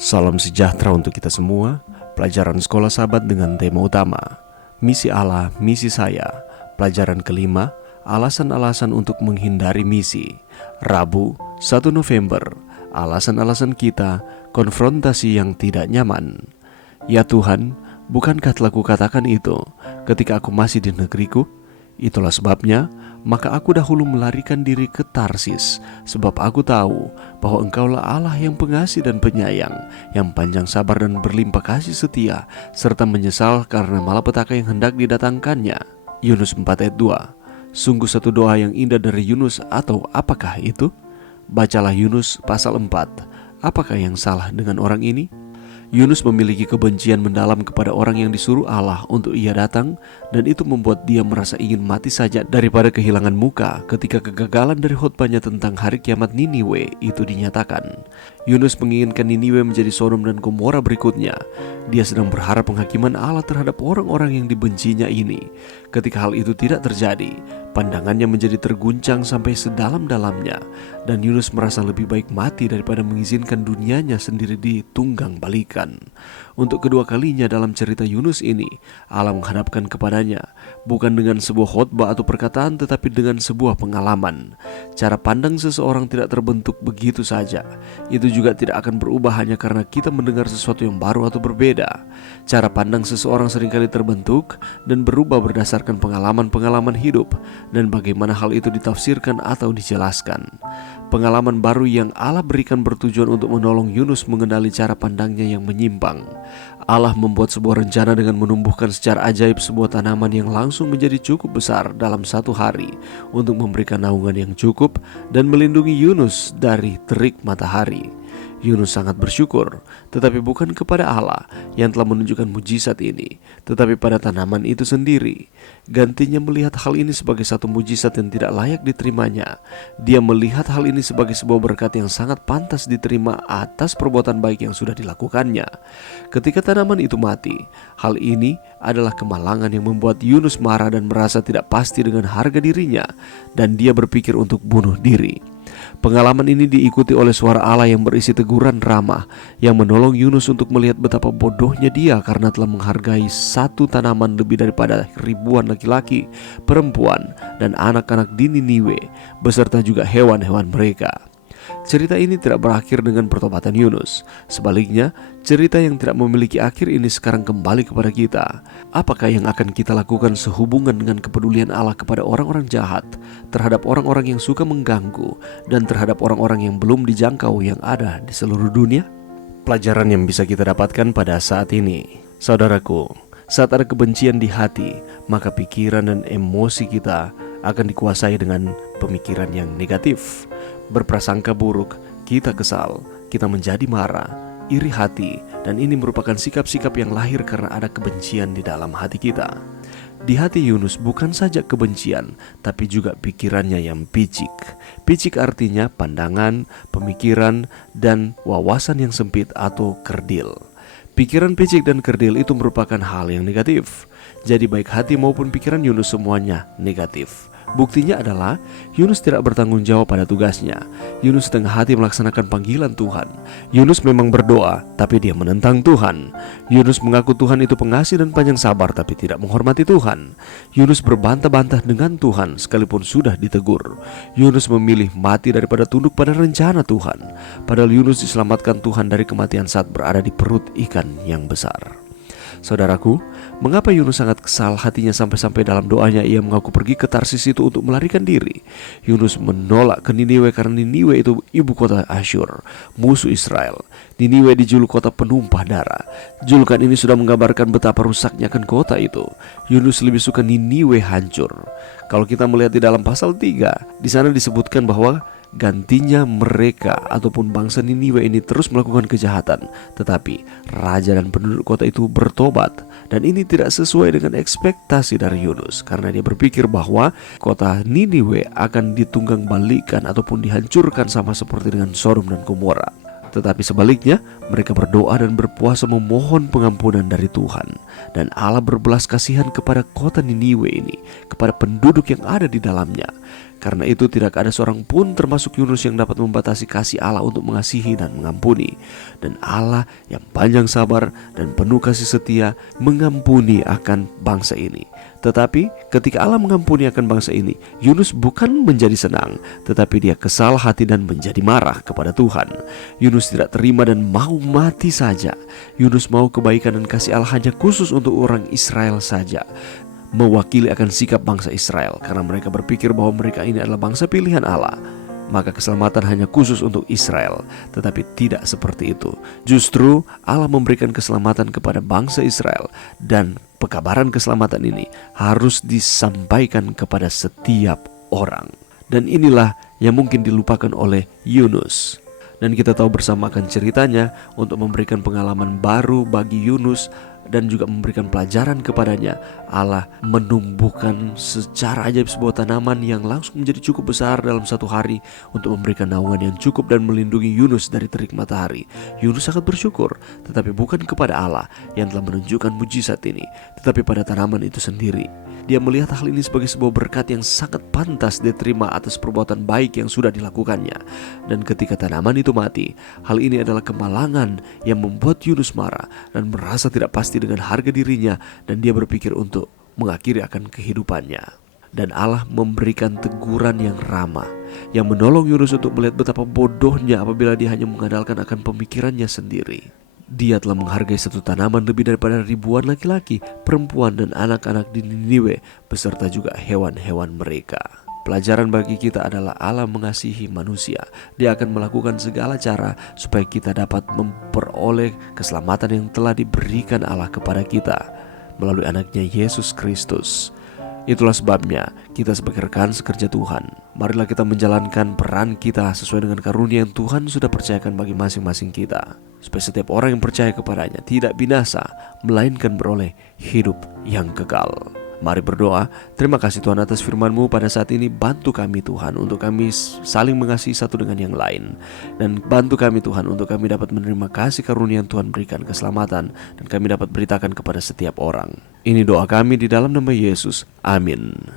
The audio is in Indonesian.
Salam sejahtera untuk kita semua. Pelajaran Sekolah Sahabat dengan tema utama Misi Allah, Misi Saya. Pelajaran kelima, alasan-alasan untuk menghindari misi. Rabu, 1 November. Alasan-alasan kita, konfrontasi yang tidak nyaman. Ya Tuhan, bukankah telah kukatakan itu ketika aku masih di negeriku? Itulah sebabnya, maka aku dahulu melarikan diri ke Tarsis, sebab aku tahu bahwa Engkaulah Allah yang pengasih dan penyayang, yang panjang sabar dan berlimpah kasih setia, serta menyesal karena malapetaka yang hendak didatangkannya. Yunus 4 ayat 2. Sungguh satu doa yang indah dari Yunus, atau apakah itu? Bacalah Yunus pasal 4. Apakah yang salah dengan orang ini? Yunus memiliki kebencian mendalam kepada orang yang disuruh Allah untuk ia datang, dan itu membuat dia merasa ingin mati saja daripada kehilangan muka ketika kegagalan dari khotbahnya tentang hari kiamat Niniwe itu dinyatakan. Yunus menginginkan Niniwe menjadi Sodom dan Gomora berikutnya. Dia sedang berharap penghakiman Allah terhadap orang-orang yang dibencinya ini. Ketika hal itu tidak terjadi, pandangannya menjadi terguncang sampai sedalam-dalamnya, dan Yunus merasa lebih baik mati daripada mengizinkan dunianya sendiri ditunggang balikan. Untuk kedua kalinya dalam cerita Yunus ini, Allah menghadapkan kepadanya bukan dengan sebuah khotbah atau perkataan, tetapi dengan sebuah pengalaman. Cara pandang seseorang tidak terbentuk begitu saja. Itu juga tidak akan berubah hanya karena kita mendengar sesuatu yang baru atau berbeda. Cara pandang seseorang seringkali terbentuk dan berubah berdasarkan pengalaman-pengalaman hidup dan bagaimana hal itu ditafsirkan atau dijelaskan. Pengalaman baru yang Allah berikan bertujuan untuk menolong Yunus mengenali cara pandangnya yang menyimpang. Allah membuat sebuah rencana dengan menumbuhkan secara ajaib sebuah tanaman yang langsung menjadi cukup besar dalam satu hari untuk memberikan naungan yang cukup dan melindungi Yunus dari terik matahari. Yunus sangat bersyukur, tetapi bukan kepada Allah yang telah menunjukkan mujizat ini, tetapi pada tanaman itu sendiri. Gantinya melihat hal ini sebagai satu mujizat yang tidak layak diterimanya, dia melihat hal ini sebagai sebuah berkat yang sangat pantas diterima atas perbuatan baik yang sudah dilakukannya. Ketika tanaman itu mati, hal ini adalah kemalangan yang membuat Yunus marah dan merasa tidak pasti dengan harga dirinya, dan dia berpikir untuk bunuh diri. Pengalaman ini diikuti oleh suara Allah yang berisi teguran ramah yang menolong Yunus untuk melihat betapa bodohnya dia karena telah menghargai satu tanaman lebih daripada ribuan laki-laki, perempuan, dan anak-anak di Niniwe, beserta juga hewan-hewan mereka. Cerita ini tidak berakhir dengan pertobatan Yunus. Sebaliknya, cerita yang tidak memiliki akhir ini sekarang kembali kepada kita. Apakah yang akan kita lakukan sehubungan dengan kepedulian Allah kepada orang-orang jahat, terhadap orang-orang yang suka mengganggu, dan terhadap orang-orang yang belum dijangkau yang ada di seluruh dunia? Pelajaran yang bisa kita dapatkan pada saat ini, saudaraku, saat ada kebencian di hati, maka pikiran dan emosi kita akan dikuasai dengan pemikiran yang negatif. Berprasangka buruk, kita kesal, kita menjadi marah, iri hati, dan ini merupakan sikap-sikap yang lahir karena ada kebencian di dalam hati kita. Di hati Yunus bukan saja kebencian, tapi juga pikirannya yang picik. Picik artinya pandangan, pemikiran, dan wawasan yang sempit atau kerdil. Pikiran picik dan kerdil itu merupakan hal yang negatif. Jadi baik hati maupun pikiran Yunus semuanya negatif. Buktinya adalah Yunus tidak bertanggung jawab pada tugasnya. Yunus setengah hati melaksanakan panggilan Tuhan. Yunus memang berdoa, tapi dia menentang Tuhan. Yunus mengaku Tuhan itu pengasih dan panjang sabar, tapi tidak menghormati Tuhan. Yunus berbantah-bantah dengan Tuhan sekalipun sudah ditegur. Yunus memilih mati daripada tunduk pada rencana Tuhan. Padahal Yunus diselamatkan Tuhan dari kematian saat berada di perut ikan yang besar. Saudaraku, mengapa Yunus sangat kesal hatinya sampai-sampai dalam doanya ia mengaku pergi ke Tarsis itu untuk melarikan diri? Yunus menolak ke Niniwe karena Niniwe itu ibu kota Asyur, musuh Israel. Niniwe dijuluki kota penumpah darah. Julukan ini sudah menggambarkan betapa rusaknya akan kota itu. Yunus lebih suka Niniwe hancur. Kalau kita melihat di dalam pasal 3, di sana disebutkan bahwa gantinya mereka ataupun bangsa Niniwe ini terus melakukan kejahatan, tetapi raja dan penduduk kota itu bertobat. Dan ini tidak sesuai dengan ekspektasi dari Yunus, karena dia berpikir bahwa kota Niniwe akan ditunggang balikan ataupun dihancurkan sama seperti dengan Sodom dan Gomora. Tetapi sebaliknya, mereka berdoa dan berpuasa memohon pengampunan dari Tuhan. Dan Allah berbelas kasihan kepada kota Niniwe ini, kepada penduduk yang ada di dalamnya. Karena itu tidak ada seorang pun termasuk Yunus yang dapat membatasi kasih Allah untuk mengasihi dan mengampuni. Dan Allah yang panjang sabar dan penuh kasih setia mengampuni akan bangsa ini. Tetapi ketika Allah mengampuni akan bangsa ini, Yunus bukan menjadi senang, tetapi dia kesal hati dan menjadi marah kepada Tuhan. Yunus tidak terima dan mau mati saja. Yunus mau kebaikan dan kasih Allah hanya khusus untuk orang Israel saja, mewakili akan sikap bangsa Israel, karena mereka berpikir bahwa mereka ini adalah bangsa pilihan Allah. Maka keselamatan hanya khusus untuk Israel, tetapi tidak seperti itu. Justru Allah memberikan keselamatan kepada bangsa Israel, dan pekabaran keselamatan ini harus disampaikan kepada setiap orang. Dan inilah yang mungkin dilupakan oleh Yunus. Dan kita tahu bersama akan ceritanya untuk memberikan pengalaman baru bagi Yunus dan juga memberikan pelajaran kepadanya. Allah menumbuhkan secara ajaib sebuah tanaman yang langsung menjadi cukup besar dalam satu hari untuk memberikan naungan yang cukup dan melindungi Yunus dari terik matahari. Yunus sangat bersyukur, tetapi bukan kepada Allah yang telah menunjukkan mujizat ini, tetapi pada tanaman itu sendiri. Dia melihat hal ini sebagai sebuah berkat yang sangat pantas diterima atas perbuatan baik yang sudah dilakukannya. Dan ketika tanaman itu mati, hal ini adalah kemalangan yang membuat Yunus marah dan merasa tidak pasti dengan harga dirinya, dan dia berpikir untuk mengakhiri akan kehidupannya. Dan Allah memberikan teguran yang ramah, yang menolong Yunus untuk melihat betapa bodohnya apabila dia hanya mengandalkan akan pemikirannya sendiri. Dia telah menghargai satu tanaman lebih daripada ribuan laki-laki, perempuan, dan anak-anak di Niniwe, beserta juga hewan-hewan mereka. Pelajaran bagi kita adalah Allah mengasihi manusia. Dia akan melakukan segala cara supaya kita dapat memperoleh keselamatan yang telah diberikan Allah kepada kita melalui anaknya Yesus Kristus. Itulah sebabnya kita sebagai rekan sekerja Tuhan, marilah kita menjalankan peran kita sesuai dengan karunia yang Tuhan sudah percayakan bagi masing-masing kita, supaya setiap orang yang percaya kepadanya tidak binasa, melainkan beroleh hidup yang kekal. Mari berdoa. Terima kasih Tuhan atas firman-Mu pada saat ini. Bantu kami Tuhan untuk kami saling mengasihi satu dengan yang lain. Dan bantu kami Tuhan untuk kami dapat menerima kasih karunia yang Tuhan berikan, keselamatan, dan kami dapat beritakan kepada setiap orang. Ini doa kami di dalam nama Yesus. Amin.